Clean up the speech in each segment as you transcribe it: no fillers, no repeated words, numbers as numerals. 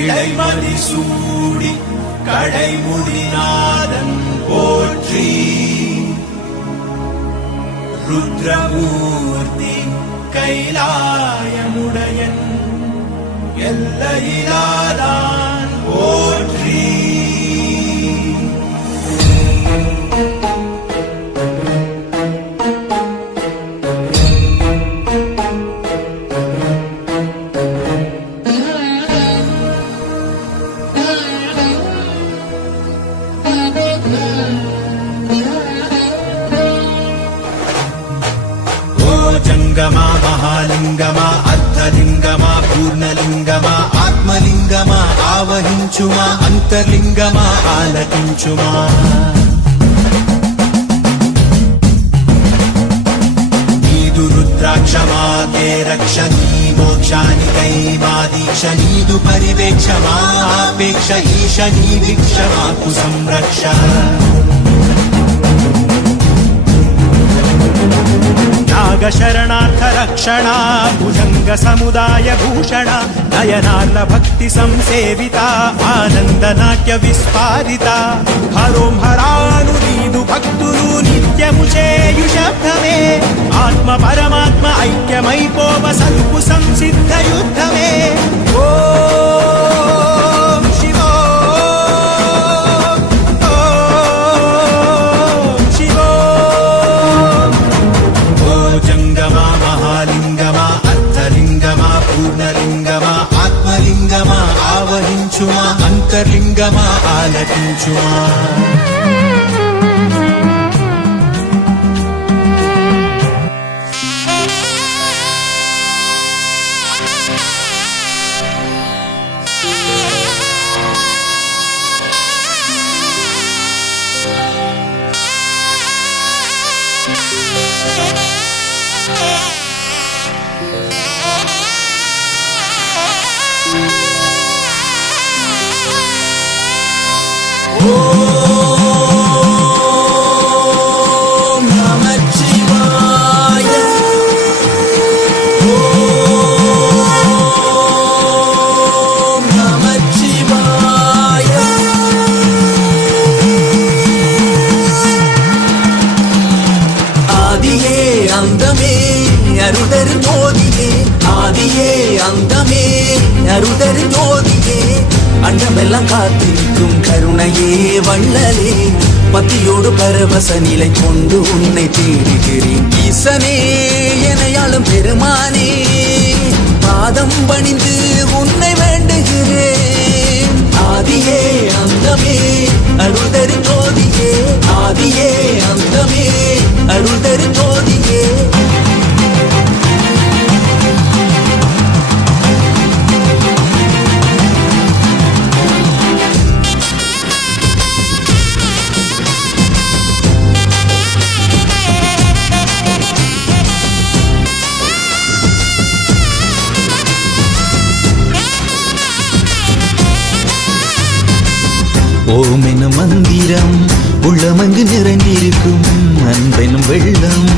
இளைமதி சூடி கடைமுடிநாதன் போற்றி, ருத்ரமூர்த்தி கைலாயமுடையன் எல்லையிலாதான் போற்றி. జంగమా మహాలింగమా అర్ధలింగమా పూర్ణలింగమా ఆత్మలింగమా ఆవహించుమా అంతర్లింగమా ఆలకించుమా. నీదు రుద్రాక్షమా తే రక్ష నీ మోక్షానికై మా దీక్ష నీదు పరివేక్ష మా ఆపేక్ష ఈశ నీ వీక్ష మాకు సంరక్ష. నాగ శరణార్థ రక్షణ భుజంగ సముదాయ భూషణ నయనార్ల భక్తి సంసేవిత ఆనంద నాట్య విస్ఫారిత. హరోం హరాను నీదు భక్తులు నిత్యము చేయు శబ్దమే ఆత్మ పరమాత్మ ఐక్యమైపోవ సల్పు సంసిద్ధ యుద్ధమే. ఓం శివో జంగమా మహాలింగమా అర్ధలింగమా పూర్ణలింగమా ఆత్మలింగమా ఆవహించుమా అంతర్లింగమా ఆలకించుమా. ఓం నమఃశివాయ, ఓం నమఃశివాయ. ఆదియే అందమే అరుదరు జోதியே, ஆதியே அந்தமே அருதரு ஜோதியே, அண்டமெல்லாம் காத்திருக்கும் கருணையே வள்ளலே. பத்தியோடு பரவச நிலை கொண்டு உன்னை தேடுகிறேன் ஈசனே எனையாளும் பெருமானே. பாதம் பணிந்து உன்னை வேண்டுகிறேன். ஆதியே அந்தமே அருதரு ஜோதியே, ஆதியே அந்தமே அருதரு ஜோதியே. ஓம் எனும் மந்திரம் உள்ளமங்கு நிறைந்திருக்கும், அன்பெனும் வெள்ளம்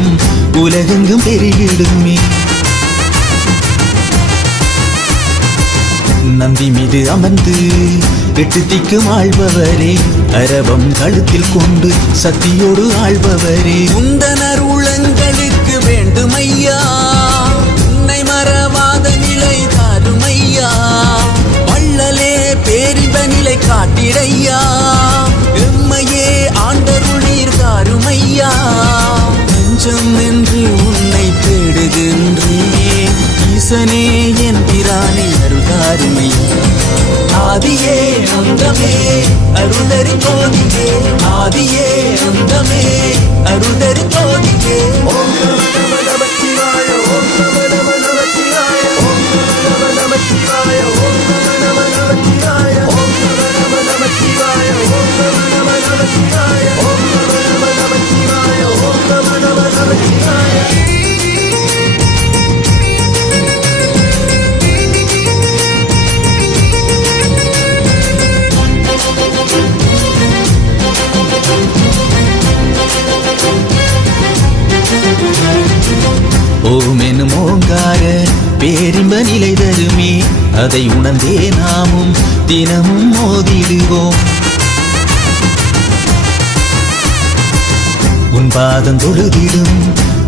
உலகெங்கும் பெருகிடுமே. நந்தி மீது அமர்ந்து எட்டு திக்கும் ஆள்பவரே, அரவம் கழுத்தில் கொண்டு சக்தியோடு ஆள்பவரே. உந்தனர் உள்ளங்களுக்கு வேண்டுமையா, உன்னை மறவாத நிலை தாருமையா. வள்ளலே பேரின்ப நிலை காட்டிடையா, எம்மையே ஆண்டருளீர் தாருமையா. நெஞ்சம் என்று உன்னை தேடுகின்றேன் ஈசனே என் பிரானை அருள்தாருமையா. ஆதியே அந்தமே அருளரு ஜோதியே, ஆதியே அந்தமே அருளரு ஜோதியே. ஓம் நம நமச்சிவாய, ஓம் நம நமச்சிவாய, ஓம் நம நமச்சிவாய, ஓம் நம நமச்சிவாய, ஓம் நம நமச்சிவாய, ஓம் நம நமச்சிவாய, ஓம் நம நமச்சிவாய, ஓம் நம நமச்சிவாய. ஓம் எனும் ஓங்கார பேரின்ப நிலை தருமே, அதை உணர்ந்தே நாமும் தினமும் மோதிடுவோம். உன் பாதம் தொழுதிடும்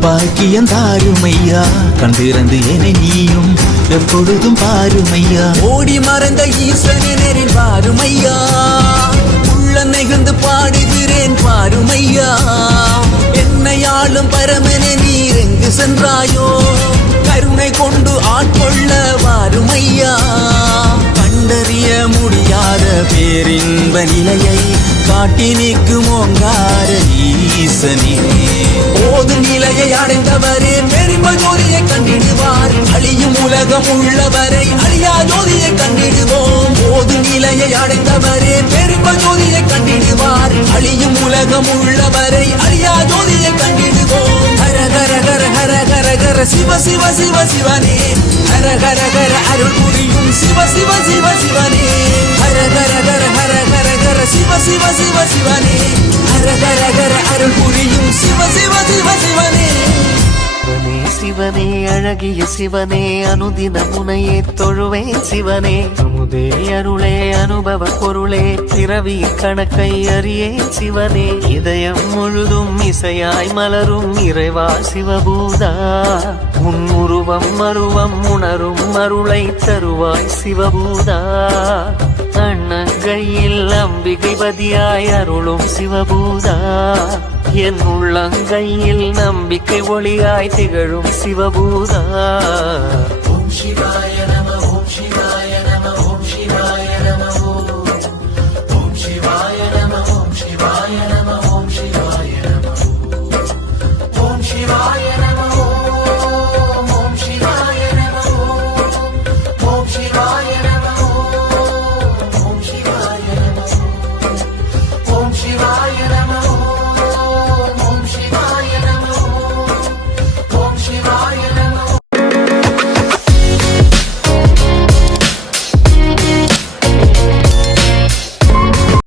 பாக்கியம் தாருமையா, கண் திறந்து என நீயும் எப்பொழுதும் பாருமையா. ஓடி மறைந்த ஈசனின் பாருமையா, உள்ள நெகிழ்ந்து பாடுகிறேன் பாருமையா. என்னை ஆளும் பரமனே நீர் எங்கு சென்றாயோ, கருணை கொண்டு ஆட்கொள்ள வாருமையா. கண்டறிய முடியாத பேரின்ப நிலையை காட்டி நிற்கும் ஓங்கார ஈசனே. ஓது நிலையை அடைந்தவரே பெருமை ஜோதியை கண்டிடுவார், அழியும் உலகம் உள்ளவரை அழியா ஜோதியை கண்டிடுவோம். ஓது நிலையை அடைந்தவரே பெருமை ஜோதியை கண்டிடுவார், அழியும் உலகம் உள்ளவரை அழியா ஜோதியை கண்டிடுவோம். ஹர ஹர ஹர ஹர ஹர ஹர சிவ சிவ சிவ சிவனே, ஹர ஹர ஹர அருள் புரியும் சிவ சிவ சிவ சிவனே. ஹர ஹர ஹர ஹர ஹர ஹர சிவ சிவ சிவ சிவனே, ஹர ஹர ஹர அருள் புரியும் சிவ சிவ சிவ சிவனே. சிவனே சிவனே அழகிய சிவனே, அனுதின முனையே தொழுவேன் சிவனே. அமுதே அருளே அனுபவ பொருளே, பிறவி கணக்கை அறியேன் சிவனே. இதயம் முழுதும் இசையாய் மலரும் இறைவா சிவபூதா, உன் உருவம் மருவம் உணரும் அருளை தருவாய் சிவபூதா. அண்ணங்கையில் அம்பிகை பதியாய் அருளும் சிவபூதா, என் உள்ளங்கையில் நம்பிக்கை ஒளியாய் திகழும் சிவபூதா. ஓம் சிவாய